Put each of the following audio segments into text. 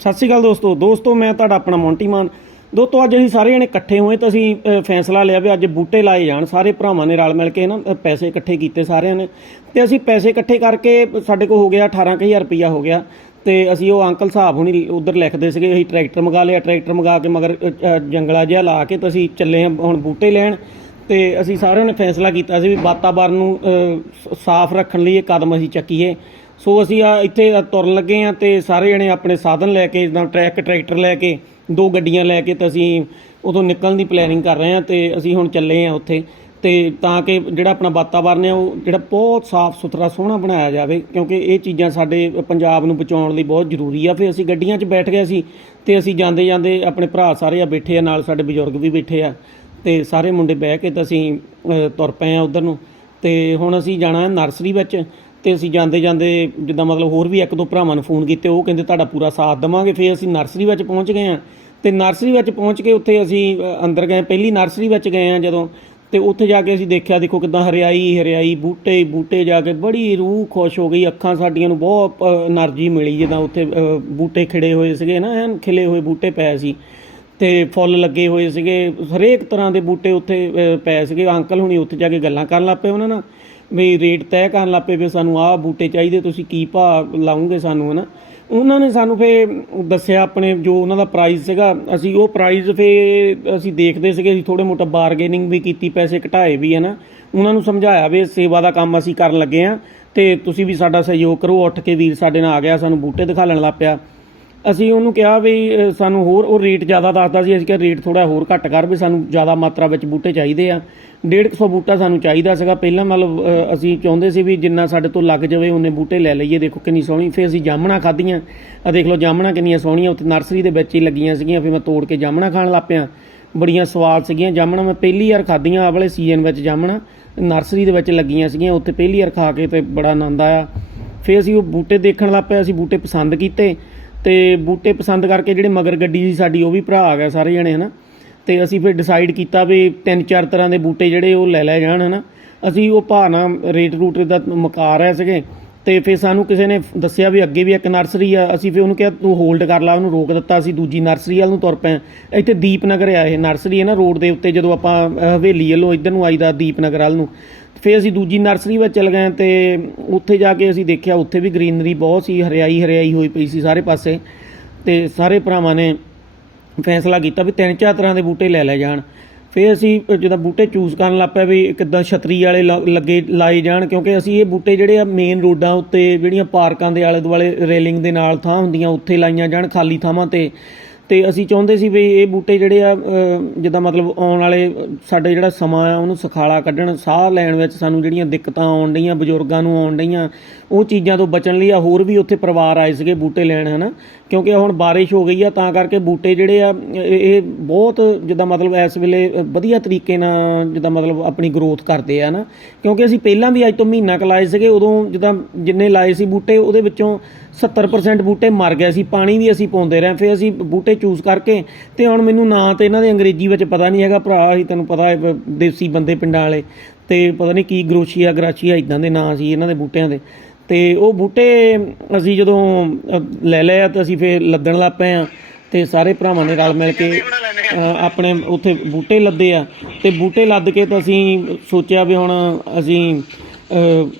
ਸਤਿ ਸ਼੍ਰੀ ਅਕਾਲ ਦੋਸਤੋ। ਦੋਸਤੋ, ਮੈਂ ਤੁਹਾਡਾ ਆਪਣਾ ਮੌਂਟੀ ਮਾਨ। ਦੋਸਤੋ, ਅੱਜ ਅਸੀਂ ਸਾਰੇ ਜਣੇ ਇਕੱਠੇ ਹੋਏ ਤਾਂ ਅਸੀਂ ਫੈਸਲਾ ਲਿਆ ਵੀ ਅੱਜ ਬੂਟੇ ਲਾਏ ਜਾਣ। ਸਾਰੇ ਭਰਾਵਾਂ ਨੇ ਰਲ ਮਿਲ ਕੇ ਨਾ ਪੈਸੇ ਇਕੱਠੇ ਕੀਤੇ ਸਾਰਿਆਂ ਨੇ। ਤੇ ਅਸੀਂ ਪੈਸੇ ਇਕੱਠੇ ਕਰਕੇ ਸਾਡੇ ਕੋਲ ਹੋ ਗਿਆ 18000 ਰੁਪਇਆ ਹੋ ਗਿਆ। ਤੇ ਅਸੀਂ ਉਹ ਅੰਕਲ ਸਾਹਿਬ ਹੁਣੀ ਉਧਰ ਲਿਖਦੇ ਸੀਗੇ, ਅਸੀਂ ਟਰੈਕਟਰ ਮੰਗਾ ਲਿਆ, ਟਰੈਕਟਰ ਮੰਗਾ ਕੇ ਮਗਰ ਜੰਗਲਾ ਜਿਹਾ ਲਾ ਕੇ ਤਾਂ ਅਸੀਂ ਚੱਲੇ ਹਾਂ ਹੁਣ ਬੂਟੇ ਲੈਣ। ਤੇ ਅਸੀਂ ਸਾਰਿਆਂ ਨੇ ਫੈਸਲਾ ਕੀਤਾ ਸੀ ਵੀ ਵਾਤਾਵਰਨ ਨੂੰ ਸਾਫ਼ ਰੱਖਣ ਲਈ ਇਹ ਕਦਮ ਅਸੀਂ ਚੱਕੀਏ। ਸੋ ਅਸੀਂ ਆ ਇੱਥੇ ਤੁਰਨ ਲੱਗੇ ਆ ਤੇ ਸਾਰੇ ਜਣੇ ਆਪਣੇ ਸਾਧਨ ਲੈ ਕੇ, ਜਿੱਦਾਂ ਟਰੈਕ, ਟਰੈਕਟਰ ਲੈ ਕੇ, ਦੋ ਗੱਡੀਆਂ ਲੈ ਕੇ ਤੇ ਅਸੀਂ ਉਦੋਂ ਨਿਕਲਣ ਦੀ ਪਲੈਨਿੰਗ ਕਰ ਰਹੇ ਆ ਤੇ ਅਸੀਂ ਹੁਣ ਚੱਲੇ ਆ ਉੱਥੇ। ਤੇ ਤਾਂ ਕਿ ਜਿਹੜਾ ਆਪਣਾ ਵਾਤਾਵਰਨ ਹੈ ਉਹ ਜਿਹੜਾ ਬਹੁਤ ਸਾਫ਼ ਸੁਥਰਾ, ਸੋਹਣਾ ਬਣਾਇਆ ਜਾਵੇ, ਕਿਉਂਕਿ ਇਹ ਚੀਜ਼ਾਂ ਸਾਡੇ ਪੰਜਾਬ ਨੂੰ ਬਚਾਉਣ ਲਈ ਬਹੁਤ ਜ਼ਰੂਰੀ ਆ। ਫਿਰ ਅਸੀਂ ਗੱਡੀਆਂ 'ਚ ਬੈਠ ਗਏ ਸੀ ਤੇ ਅਸੀਂ ਜਾਂਦੇ ਜਾਂਦੇ ਆਪਣੇ ਭਰਾ ਸਾਰੇ ਆ ਬੈਠੇ ਆ, ਨਾਲ ਸਾਡੇ ਬਜ਼ੁਰਗ ਵੀ ਬੈਠੇ ਆ ਤੇ ਸਾਰੇ ਮੁੰਡੇ ਬਹਿ ਕੇ ਤਾਂ ਅਸੀਂ ਤੁਰ ਪਏ ਆ ਉਧਰ ਨੂੰ। ਤੇ ਹੁਣ ਅਸੀਂ ਜਾਣਾ ਹੈ ਨਰਸਰੀ ਵਿੱਚ ਤੇ ਅਸੀਂ ਜਾਂਦੇ ਜਾਂਦੇ ਜਿੱਦਾਂ ਮਤਲਬ ਹੋਰ ਵੀ ਇੱਕ ਦੋ ਭਰਾਵਾਂ ਨੂੰ ਫੋਨ ਕੀਤੇ, ਉਹ ਕਹਿੰਦੇ ਤੁਹਾਡਾ ਪੂਰਾ ਸਾਥ ਦਵਾਂਗੇ। ਫਿਰ ਅਸੀਂ ਨਰਸਰੀ ਵਿੱਚ ਪਹੁੰਚ ਗਏ ਆ ਤੇ ਨਰਸਰੀ ਵਿੱਚ ਪਹੁੰਚ ਕੇ ਉੱਥੇ ਅਸੀਂ ਅੰਦਰ ਗਏ। ਪਹਿਲੀ ਨਰਸਰੀ ਵਿੱਚ ਗਏ ਆ ਜਦੋਂ, ਤੇ ਉੱਥੇ ਜਾ ਕੇ ਅਸੀਂ ਦੇਖਿਆ, ਦੇਖੋ ਕਿਦਾਂ ਹਰਿਆਈ ਹਰਿਆਈ, ਬੂਟੇ ਬੂਟੇ ਜਾ ਕੇ ਬੜੀ ਰੂਹ ਖੁਸ਼ ਹੋ ਗਈ। ਅੱਖਾਂ ਸਾਡੀਆਂ ਨੂੰ ਬਹੁਤ એનર્ਜੀ ਮਿਲੀ ਜਿੱਦਾਂ ਉੱਥੇ ਬੂਟੇ ਖਿੜੇ ਹੋਏ ਸੀਗੇ ਨਾ, ਐਨ ਖਿਲੇ ਹੋਏ ਬੂਟੇ ਪਏ ਸੀ। ਤੇ ਫੁੱਲ ਲੱਗੇ ਹੋਏ ਸੀਗੇ। ਹਰੇਕ ਤਰ੍ਹਾਂ ਦੇ ਬੂਟੇ ਉੱਥੇ ਪਏ ਸੀਗੇ। ਅੰਕਲ ਹੁਣੀ ਉੱਥੇ ਜਾ ਕੇ ਗੱਲਾਂ ਕਰਨ ਲੱਪੇ ਉਹਨਾਂ ਨਾਲ। ਵੀ ਰੇਟ ਤੈਅ ਕਰਨ ਲੱਗ ਪਏ ਵੀ ਸਾਨੂੰ ਆਹ ਬੂਟੇ ਚਾਹੀਦੇ, ਤੁਸੀਂ ਕੀ ਭਾਅ ਲਾਉਂਗੇ ਸਾਨੂੰ, ਹਨਾ? ਉਹਨਾਂ ਨੇ ਸਾਨੂੰ ਫੇ ਦੱਸਿਆ ਆਪਣੇ ਜੋ ਉਹਨਾਂ ਦਾ ਪ੍ਰਾਈਸ ਸੀਗਾ, ਅਸੀਂ ਉਹ ਪ੍ਰਾਈਸ ਫੇ ਅਸੀਂ ਦੇਖਦੇ ਸੀਗੇ, ਅਸੀਂ ਥੋੜੇ ਮੋਟਾ ਬਾਰਗੇਨਿੰਗ ਵੀ ਕੀਤੀ, ਪੈਸੇ ਘਟਾਏ ਵੀ, ਹਨਾ? ਉਹਨਾਂ ਨੂੰ ਸਮਝਾਇਆ ਵੀ ਸੇਵਾ ਦਾ ਕੰਮ ਅਸੀਂ ਕਰਨ ਲੱਗੇ ਆ ਤੇ ਤੁਸੀਂ ਵੀ ਸਾਡਾ ਸਹਿਯੋਗ ਕਰੋ, ਉੱਠ ਕੇ ਵੀਰ ਸਾਡੇ ਨਾਲ ਆ ਗਿਆ, ਸਾਨੂੰ ਬੂਟੇ ਦਿਖਾਲਣ ਲੱਗ ਪਿਆ। ਅਸੀਂ ਉਹਨੂੰ ਕਿਹਾ ਵੀ ਅ, ਸਾਨੂੰ ਹੋਰ ਉਹ ਰੇਟ ਜ਼ਿਆਦਾ ਦੱਸਦਾ ਸੀ ਅਸੀਂ ਕਿਹਾ ਰੇਟ ਥੋੜਾ ਹੋਰ ਘੱਟ ਕਰ ਵੀ ਸਾਨੂੰ ਜ਼ਿਆਦਾ ਮਾਤਰਾ ਵਿੱਚ ਬੂਟੇ ਚਾਹੀਦੇ ਆ। 150 ਬੂਟਾ ਸਾਨੂੰ ਚਾਹੀਦਾ ਸੀਗਾ। ਪਹਿਲਾਂ ਮਤਲਬ ਅ, ਅਸੀਂ ਚਾਹੁੰਦੇ ਸੀ ਵੀ ਜਿੰਨਾ ਸਾਡੇ ਤੋਂ ਲੱਗ ਜਾਵੇ ਉਹਨੇ ਬੂਟੇ ਲੈ ਲਈਏ। ਦੇਖੋ ਕਿੰਨੀ ਸੋਹਣੀ। ਫਿਰ ਅਸੀਂ ਜਾਮਣਾ ਖਾਧੀਆਂ। ਆ ਦੇਖ ਲਓ ਜਾਮਣਾ ਕਿੰਨੀਆਂ ਸੋਹਣੀਆਂ। ਉੱਥੇ ਨਰਸਰੀ ਦੇ ਵਿੱਚ ਹੀ ਲੱਗੀਆਂ ਸੀਗੀਆਂ। ਫਿਰ ਮੈਂ ਤੋੜ ਕੇ ਜਾਮਣਾ ਖਾਣ ਲੱਗ ਪਿਆ। ਬੜੀਆਂ ਸਵਾਦ ਸੀਗੀਆਂ। ਜਾਮਣਾ ਮੈਂ ਪਹਿਲੀ ਵਾਰ ਖਾਧੀਆਂ ਆਹ ਵਾਲੇ ਸੀਜ਼ਨ ਵਿੱਚ ਜਾਮਣਾ। ਨਰਸਰੀ ਦੇ ਵਿੱਚ ਲੱਗੀਆਂ ਸੀਗੀਆਂ। ਉੱਥੇ ਪਹਿਲੀ ਵਾਰ ਖਾ ਕੇ ਤੇ ਬੜਾ ਆਨੰਦ ਆਇਆ। ਫਿਰ ਅਸੀਂ ਉਹ ਬੂਟੇ ਦੇਖਣ ਲੱਗ ਪਏ। ਅਸੀਂ ਬੂਟੇ ਪਸੰਦ ਕੀਤੇ। ਤੇ ਬੂਟੇ ਪਸੰਦ ਕਰਕੇ ਜਿਹੜੇ ਮਗਰ ਗੱਡੀ ਸੀ ਸਾਡੀ, ਉਹ ਵੀ ਭਰਾ ਆ ਗਿਆ ਸਾਰੇ ਜਣੇ, ਹਨਾ? ਤੇ ਅਸੀਂ ਫਿਰ ਡਿਸਾਈਡ ਕੀਤਾ ਵੀ ਤਿੰਨ ਚਾਰ ਤਰ੍ਹਾਂ ਦੇ ਬੂਟੇ ਜਿਹੜੇ ਉਹ ਲੈ ਲੈ ਜਾਣ, ਹਨਾ? ਅਸੀਂ ਉਹ ਭਾਅ ਨਾਲ ਰੇਟ ਰੂਟ ਦਾ ਮੁਕਾ ਰਹੇ ਸੀਗੇ ਤੇ ਫਿਰ ਸਾਨੂੰ ਕਿਸੇ ਨੇ ਦੱਸਿਆ ਵੀ ਅੱਗੇ ਵੀ ਇੱਕ ਨਰਸਰੀ ਆ, ਅਸੀਂ ਫਿਰ ਉਹਨੂੰ ਕਿਹਾ ਤੂੰ ਹੋਲਡ ਕਰ ਲਾ, ਉਹਨੂੰ ਰੋਕ ਦਿੱਤਾ, ਅਸੀਂ ਦੂਜੀ ਨਰਸਰੀ ਵੱਲ ਨੂੰ ਤੁਰ ਪਏ ਇੱਥੇ ਦੀਪਨਗਰ ਆ ਇਹ ਨਰਸਰੀ ਹੈ ਨਾ ਰੋਡ ਦੇ ਉੱਤੇ ਜਦੋਂ ਆਪਾਂ ਹਵੇਲੀ ਵੱਲੋਂ ਇੱਧਰ ਨੂੰ ਆਈਦਾ ਦੀਪਨਗਰ ਵੱਲ ਨੂੰ ਫਿਰ ਅਸੀਂ ਦੂਜੀ ਨਰਸਰੀ ਵਿੱਚ ਚਲ ਗਏ ਤੇ ਉੱਥੇ ਜਾ ਕੇ ਅਸੀਂ ਦੇਖਿਆ, ਉੱਥੇ ਵੀ ਗ੍ਰੀਨਰੀ ਬਹੁਤ ਸੀ, ਹਰਿਆਈ ਹਰਿਆਈ ਹੋਈ ਪਈ ਸੀ ਸਾਰੇ ਪਾਸੇ। ਤੇ ਸਾਰੇ ਭਰਾਵਾਂ ਨੇ ਫੈਸਲਾ ਕੀਤਾ ਵੀ ਤਿੰਨ ਚਾਰ ਤਰ੍ਹਾਂ ਦੇ ਬੂਟੇ ਲੈ ਲੈ ਜਾਣ। ਫਿਰ ਅਸੀਂ ਜਦੋਂ ਬੂਟੇ ਚੂਜ਼ ਕਰਨ ਲੱਗ ਪਏ ਵੀ ਕਿੱਦਾਂ ਛਤਰੀ ਵਾਲੇ ਲੱਗੇ ਲਾਏ ਜਾਣ, ਕਿਉਂਕਿ ਅਸੀਂ ਇਹ ਬੂਟੇ ਜਿਹੜੇ ਆ ਮੇਨ ਰੋਡਾਂ ਉੱਤੇ ਜਿਹੜੀਆਂ ਪਾਰਕਾਂ ਦੇ ਆਲੇ ਦੁਆਲੇ ਰੇਲਿੰਗ ਦੇ ਨਾਲ ਥਾਂ ਹੁੰਦੀਆਂ, ਉੱਥੇ ਲਾਈਆਂ ਜਾਣ ਖਾਲੀ ਥਾਵਾਂ ਤੇ। ਤੇ ਅਸੀਂ ਚਾਹੁੰਦੇ ਸੀ ਵੀ ਇਹ ਬੂਟੇ ਜਿਹੜੇ ਆ ਜਿੱਦਾਂ ਮਤਲਬ ਆਉਣ ਵਾਲੇ ਅ, ਸਾਡੇ ਜਿਹੜਾ ਸਮਾਂ ਆ ਉਹਨੂੰ ਸਖਾਲਾ ਕੱਢਣ ਸਾਹ ਲੈਣ ਵਿੱਚ ਸਾਨੂੰ ਜਿਹੜੀਆਂ ਦਿੱਕਤਾਂ ਆਉਣ ਡਈਆਂ ਬਜ਼ੁਰਗਾਂ ਨੂੰ ਆਉਣ ਡਈਆਂ ਉਹ ਚੀਜ਼ਾਂ ਤੋਂ ਬਚਣ ਲਈ ਆ ਹੋਰ ਵੀ ਉੱਥੇ ਪਰਿਵਾਰ ਆਏ ਸੀਗੇ ਬੂਟੇ ਲੈਣ ਹਨਾ? ਕਿਉਂਕਿ ਹੁਣ ਬਾਰਿਸ਼ ਹੋ ਗਈ ਆ, ਤਾਂ ਕਰਕੇ ਬੂਟੇ ਜਿਹੜੇ ਆ, ਇਹ ਬਹੁਤ ਜਿੱਦਾਂ ਮਤਲਬ ਇਸ ਵੇਲੇ ਵਧੀਆ ਤਰੀਕੇ ਨਾਲ ਜਿੱਦਾਂ ਮਤਲਬ ਆਪਣੀ ਗਰੋਥ ਕਰਦੇ ਆ ਨਾ। ਕਿਉਂਕਿ ਅਸੀਂ ਪਹਿਲਾਂ ਵੀ ਅੱਜ ਤੋਂ ਮਹੀਨਾ ਕੁ ਲਾਏ ਸੀਗੇ, ਉਦੋਂ ਜਿੱਦਾਂ ਜਿੰਨੇ ਲਾਏ ਸੀ ਬੂਟੇ, ਉਹਦੇ ਵਿੱਚੋਂ 70% ਬੂਟੇ ਮਰ ਗਏ ਸੀ, ਪਾਣੀ ਵੀ ਅਸੀਂ ਪਾਉਂਦੇ ਰਹੇ, ਫਿਰ ਅਸੀਂ ਬੂਟੇ ਚੂਜ਼ ਕਰਕੇ ਤੇ ਹੁਣ ਮੈਨੂੰ ਨਾਂ ਤੇ ਇਹਨਾਂ ਦੇ ਅੰਗਰੇਜ਼ੀ ਵਿੱਚ ਪਤਾ ਨਹੀਂ ਹੈਗਾ, ਭਰਾ ਅਸੀਂ ਤੈਨੂੰ ਪਤਾ ਦੇਸੀ ਬੰਦੇ ਪਿੰਡਾਂ ਵਾਲੇ ਤੇ ਪਤਾ ਨਹੀਂ ਕੀ ਗਰੋਸ਼ੀਆ ਗਰਾਚੀਆ ਇਦਾਂ ਦੇ ਨਾਂ ਸੀ ਇਹਨਾਂ ਦੇ ਬੂਟਿਆਂ ਦੇ। ਤੇ ਉਹ ਬੂਟੇ ਅਸੀਂ ਜਦੋਂ ਲੈ ਲਏ ਆ ਤਾਂ ਅਸੀਂ ਫਿਰ ਲੱਦਣ ਲੱਗ ਪਏ ਆ ਤੇ ਸਾਰੇ ਭਰਾਵਾਂ ਨੇ ਰਲ ਮਿਲ ਕੇ ਆਪਣੇ ਉੱਥੇ ਬੂਟੇ ਲੱਦੇ ਆ ਤੇ ਬੂਟੇ ਲੱਦ ਕੇ ਤਾਂ ਅਸੀਂ ਸੋਚਿਆ ਵੀ ਹੁਣ ਅਸੀਂ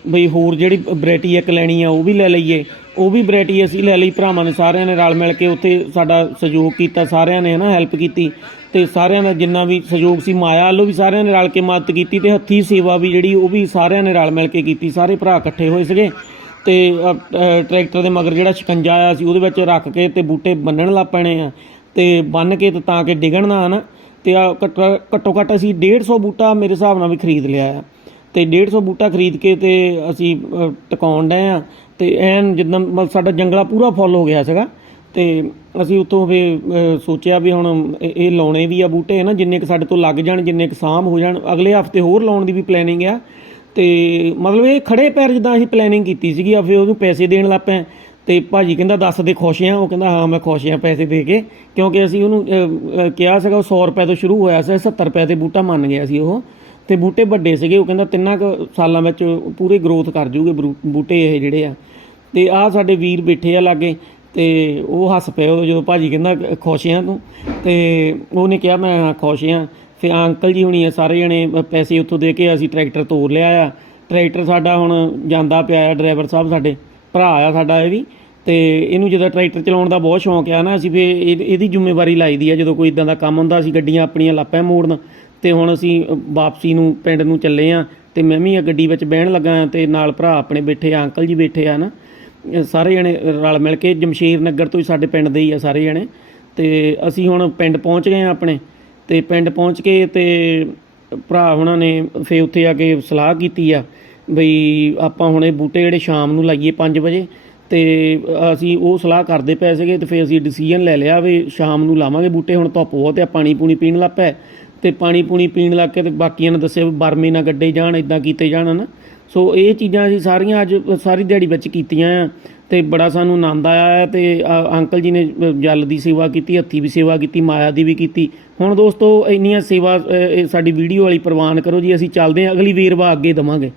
ਬਈ ਹੋਰ ਜਿਹੜੀ ਵੈਰਾਈਟੀ ਇੱਕ ਲੈਣੀ ਆ ਉਹ ਵੀ ਲੈ ਲਈਏ। ਉਹ ਵੀ ਵੈਰਾਈਟੀ ਅਸੀਂ ਲੈ ਲਈ ਭਰਾਵਾਂ ਨੇ ਸਾਰਿਆਂ ਨੇ ਰਲ ਮਿਲ ਕੇ ਉੱਥੇ ਸਾਡਾ ਸਹਿਯੋਗ ਕੀਤਾ ਸਾਰਿਆਂ ਨੇ ਹਨਾ ਹੈਲਪ ਕੀਤੀ ਤੇ ਸਾਰਿਆਂ ਦਾ ਜਿੰਨਾ ਵੀ ਸਹਿਯੋਗ ਸੀ ਮਾਇਆ ਵੱਲੋਂ ਵੀ ਸਾਰਿਆਂ ਨੇ ਰਲ ਕੇ ਮਦਦ ਕੀਤੀ ਤੇ ਹੱਥੀ ਸੇਵਾ ਵੀ ਜਿਹੜੀ ਉਹ ਵੀ ਸਾਰਿਆਂ ਨੇ ਰਲ ਮਿਲ ਕੇ ਕੀਤੀ ਸਾਰੇ ਭਰਾ ਇਕੱਠੇ ਹੋਏ ਸੀਗੇ। ਤੇ ਟਰੈਕਟਰ ਦੇ ਮਗਰ ਜਿਹੜਾ ਸ਼ਿਕੰਜਾ ਆਇਆ ਸੀ ਉਹਦੇ ਵਿੱਚ ਰੱਖ ਕੇ ਤੇ ਬੂਟੇ ਬੰਨਣ ਲੱਗ ਪੈਣੇ ਆ। ਤੇ ਬੰਨ ਕੇ ਤੇ ਤਾਂ ਕਿ ਡਿੱਗਣ ਨਾ ਹਨਾ। ਤੇ ਆ ਘੱਟੋ ਘੱਟੋ ਘੱਟ ਅਸੀਂ 150 ਬੂਟਾ ਮੇਰੇ ਹਿਸਾਬ ਨਾਲ ਵੀ ਖਰੀਦ ਲਿਆ ਆ। ਤੇ 150 ਬੂਟਾ ਖਰੀਦ ਕੇ ਤੇ ਅਸੀਂ ਅ, ਟਿਕਾਉਣ ਡਏ ਆ। ਤੇ ਐਨ ਜਿੱਦਾਂ ਮਤਲਬ ਸਾਡਾ ਜੰਗਲਾ ਪੂਰਾ ਫੁੱਲ ਹੋ ਗਿਆ ਸੀਗਾ। ਤੇ ਅਸੀਂ ਉੱਥੋਂ ਫੇ ਸੋਚਿਆ ਵੀ ਹੁਣ ਇਹ ਲਾਉਣੇ ਵੀ ਆ ਬੂਟੇ ਨਾ ਜਿੰਨੇ ਕ ਸਾਡੇ ਤੋਂ ਲੱਗ ਜਾਣ ਜਿੰਨੇ ਕ ਸਾਂਭ ਹੋ ਜਾਣ। ਅਗਲੇ ਹਫ਼ਤੇ ਹੋਰ ਲਾਉਣ ਦੀ ਵੀ ਪਲੈਨਿੰਗ ਆ। ਤੇ ਮਤਲਬ ਇਹ ਖੜੇ ਪੈਰ ਜਿੱਦਾਂ ਅਸੀਂ ਪਲੈਨਿੰਗ ਕੀਤੀ ਸੀਗੀ ਆ ਫੇ ਉਹਨੂੰ ਪੈਸੇ ਦੇਣ ਲੱਗ ਪਏ। ਤੇ ਭਾਜੀ ਕਹਿੰਦਾ, ਦੱਸ ਦੇ, ਖੁਸ਼ ਆ। ਉਹ ਕਹਿੰਦਾ, ਹਾਂ, ਮੈਂ ਖੁਸ਼ ਆ ਪੈਸੇ ਦੇ ਕੇ। ਕਿਉਂਕਿ ਅਸੀਂ ਉਹਨੂੰ ਕਿਹਾ ਸੀਗਾ, ਉਹ 100 ਰੁਪਏ ਤੋਂ ਸ਼ੁਰੂ ਹੋਇਆ ਸੀ 70 ਰੁਪਏ ਤੇ ਬੂਟਾ ਮੰਨ ਗਿਆ ਸੀ ਉਹ। ਤੇ ਬੂਟੇ ਵੱਡੇ ਸੀਗੇ, ਉਹ ਕਹਿੰਦਾ, ਤਿੰਨਾਂ ਕੁ ਸਾਲਾਂ ਵਿੱਚ ਪੂਰੇ ਗਰੋਥ ਕਰ ਜੂਗੇ ਬਰੂ- ਬੂਟੇ ਇਹ ਜਿਹੜੇ ਆ। ਤੇ ਆ ਸਾਡੇ ਵੀਰ ਬੈਠੇ ਆ ਲਾਗੇ, ਤੇ ਉਹ ਹੱਸ ਪਏ ਉਦੋਂ ਜਦੋਂ ਭਾਜੀ ਕਹਿੰਦਾ ਕ- ਖੁਸ਼ ਆ ਤੂੰ? ਤੇ ਉਹਨੇ ਕਿਹਾ, ਮੈਂ ਖੁਸ਼ ਆ। ਫਿਰ ਅੰਕਲ ਜੀ ਹੁਣੀ ਆ, ਸਾਰੇ ਜਣੇ ਪੈਸੇ ਉੱਥੋਂ ਦੇ ਕੇ ਅਸੀਂ ਟਰੈਕਟਰ ਤੋਰ ਲਿਆ ਆ। ਟਰੈਕਟਰ ਸਾਡਾ ਹੁਣ ਜਾਂਦਾ ਪਿਆ ਆ, ਡਰਾਈਵਰ ਸਾਹਿਬ ਸਾਡੇ, ਭਰਾ ਆ ਸਾਡਾ ਇਹ ਵੀ। ਤੇ ਇਹਨੂੰ ਜਦੋਂ ਟਰੈਕਟਰ ਚਲਾਉਣ ਦਾ ਬਹੁਤ ਸ਼ੌਂਕ ਆ ਨਾ, ਅਸੀਂ ਫੇ ਇਹਦੀ ਜ਼ਿੰਮੇਵਾਰੀ ਲਾਈ ਦੀ ਆ, ਜਦੋਂ ਕੋਈ ਇਦਾਂ ਦਾ ਕੰਮ ਹੁੰਦਾ, ਅਸੀਂ ਗੱਡੀਆਂ ਆਪਣੀਆਂ ਲਾਪਿਆਂ ਮੋੜਨ। ਤੇ ਹੁਣ ਅਸੀਂ ਵਾਪਸੀ ਨੂੰ, ਪਿੰਡ ਨੂੰ ਚੱਲੇ ਆ। ਤੇ ਮੈਂ ਵੀ ਆ ਗੱਡੀ ਵਿੱਚ ਬਹਿਣ ਲੱਗਾ ਤੇ ਨਾਲ ਭਰਾ ਆਪਣੇ ਬੈਠੇ ਆ, ਅੰਕਲ ਜੀ ਬੈਠੇ ਆ ਨਾ। ਸਾਰੇ ਜਣੇ ਰਲ ਮਿਲ ਕੇ ਜਮਸ਼ੀਰ ਨਗਰ ਤੋਂ ਹੀ ਸਾਡੇ ਪਿੰਡ ਦੇ ਹੀ ਆ ਸਾਰੇ ਜਣੇ। ਤੇ ਅਸੀਂ ਹੁਣ ਪਿੰਡ ਪਹੁੰਚ ਗਏ ਆ ਆਪਣੇ। ਤੇ ਪਿੰਡ ਪਹੁੰਚ ਕੇ ਤੇ ਭਰਾ ਉਹਨਾਂ ਨੇ ਫੇ ਉੱਥੇ ਆ ਕੇ ਸਲਾਹ ਕੀਤੀ ਆ ਬਈ ਆਪਾਂ ਹੁਣ ਇਹ ਬੂਟੇ ਜਿਹੜੇ ਸ਼ਾਮ ਨੂੰ ਲਾਈਏ 5 ਵਜੇ ਤੇ ਅਸੀਂ ਉਹ ਸਲਾਹ ਕਰਦੇ ਪਏ ਸੀਗੇ ਤੇ ਫੇ ਅਸੀਂ ਡਿਸੀਜਨ ਲੈ ਲਿਆ ਵੀ ਸ਼ਾਮ ਨੂੰ ਲਾਵਾਂਗੇ ਬੂਟੇ, ਹੁਣ ਧੁੱਪ ਬਹੁਤ ਆ, ਪਾਣੀ ਪੂਣੀ ਪੀਣ ਲੱਗ ਪਏ ਤੇ ਪਾਣੀ ਪੂਣੀ ਪੀਣ ਲੱਗ ਕੇ ਤੇ ਬਾਕੀਆਂ ਨੇ ਦੱਸਿਆ ਵੀ ਬਰਮੇ ਨਾ ਗੱਡੇ ਜਾਣ ਇਦਾਂ ਕੀਤੇ ਜਾਣ ਨਾ ਸੋ ਇਹ ਚੀਜ਼ਾਂ ਅਸੀਂ ਸਾਰੀਆਂ ਅੱਜ, ਸਾਰੀ ਦਿਹਾੜੀ ਵਿੱਚ ਕੀਤੀਆਂ ਆ ਤੇ ਬੜਾ ਸਾਨੂੰ ਆਨੰਦ ਆਇਆ ਹੈ ਤੇ ਅੰਕਲ ਜੀ ਨੇ ਜਲ ਦੀ ਸੇਵਾ ਕੀਤੀ, ਹੱਥੀ ਵੀ ਸੇਵਾ ਕੀਤੀ, ਮਾਇਆ ਦੀ ਵੀ ਕੀਤੀ। ਹੁਣ ਦੋਸਤੋ, ਇੰਨੀਆਂ ਸੇਵਾ ਸਾਡੀ ਵੀਡੀਓ ਵਾਲੀ ਪ੍ਰਵਾਨ ਕਰੋ ਜੀ, ਅਸੀਂ ਚੱਲਦੇ ਹਾਂ, ਅਗਲੀ ਵੀਰਵਾ ਅੱਗੇ ਦਵਾਂਗੇ।